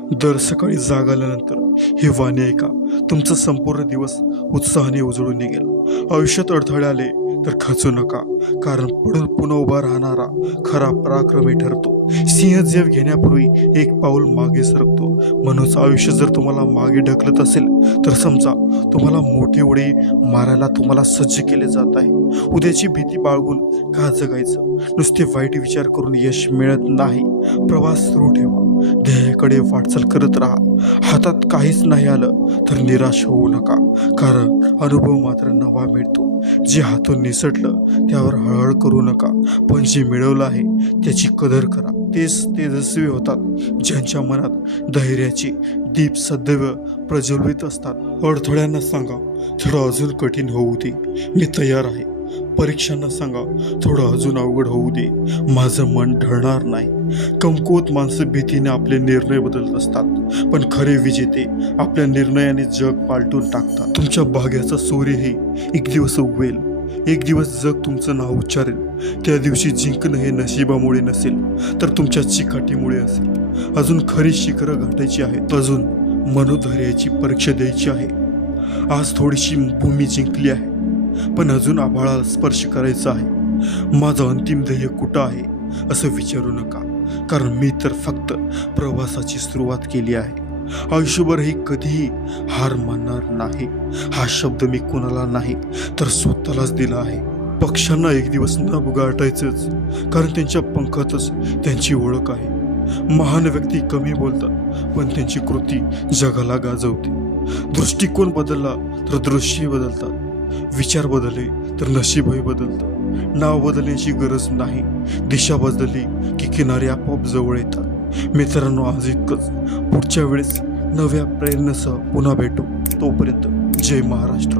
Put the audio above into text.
दर सकाळी जाग आल्यानंतर ही वाणी ऐका तुमचा संपूर्ण दिवस उत्साहाने उजळून निघेल. आयुष्यात अडथळे आले तर खचू नका कारण पडून पुन्हा उभा राहणारा खरा पराक्रमी ठरतो. सिंह जेव घेण्यापूर्वी एक पाऊल मागे सरकतो. म्हणूनच आयुष्य जर तुम्हाला मागे ढकलत असेल तर समजा तुम्हाला मोठी उडी मारायला तुम्हाला सज्ज केले जात आहे. उद्याची भीती बाळगून का जगायचं? नुसते वाईट विचार करून यश मिळत नाही. प्रवास सुरू ठेवा. ध्येयाकडे वाटचाल करत राहा. हातात काहीच नाही आलं तर निराश होऊ नका. कारण अनुभव मात्र नवा मिळतो. जे हातून निसटलं त्यावर हळहळ करू नका. पण जे मिळवलं आहे त्याची कदर करा. तेच तेजस्वी होतात ज्यांच्या मनात धैर्याची दीप सदैव प्रज्वलित असतात. अडथळ्यांना सांगा थोडं अजून कठीण होऊ दे. मी तयार आहे. परीक्षांना सांगा थोडं अजून अवघड होऊ दे. माझं मन ढळणार नाही. कमकुवत माणसं भीतीने आपले निर्णय बदलत असतात पण खरे विजेते आपल्या निर्णयाने जग पालटून टाकतात. तुमच्या भाग्याचा सूर्यही एक दिवस उगवेल. एक दिवस जग तुमचं नाव उच्चारेल. त्या दिवशी जिंकणं हे नशिबामुळे नसेल तर तुमच्या चिकाटीमुळे असेल. अजून खरी शिखरं गाठायची आहेत. अजून मनोधैर्याची परीक्षा द्यायची आहे. आज थोडीशी भूमी जिंकली आहे पण अजून आभाळाला स्पर्श करायचा आहे. माझं अंतिम ध्येय कुठं आहे असं विचारू नका कारण मी तर फक्त प्रवासाची सुरुवात केली आहे. आयुष्यभरही कधीही हार मानणार नाही. हा शब्द मी कुणाला नाही तर स्वतःलाच दिला आहे. पक्ष्यांना एक दिवस न बुगाटायचंच कारण त्यांच्या पंखातच त्यांची ओळख आहे. महान व्यक्ती कमी बोलतात पण त्यांची कृती जगाला गाजवते. दृष्टिकोन बदलला तर दृश्य बदलतात. विचार बदलले तर नशीबही बदलतं. नाव बदलण्याची गरज नाही. दिशा बदलली की किनारे आपोआप जवळ येतात. मित्रांनो आज इतकंच. पुढच्या वेळेस नव्या प्रेरणेसह पुन्हा भेटू. तोपर्यंत जय महाराष्ट्र.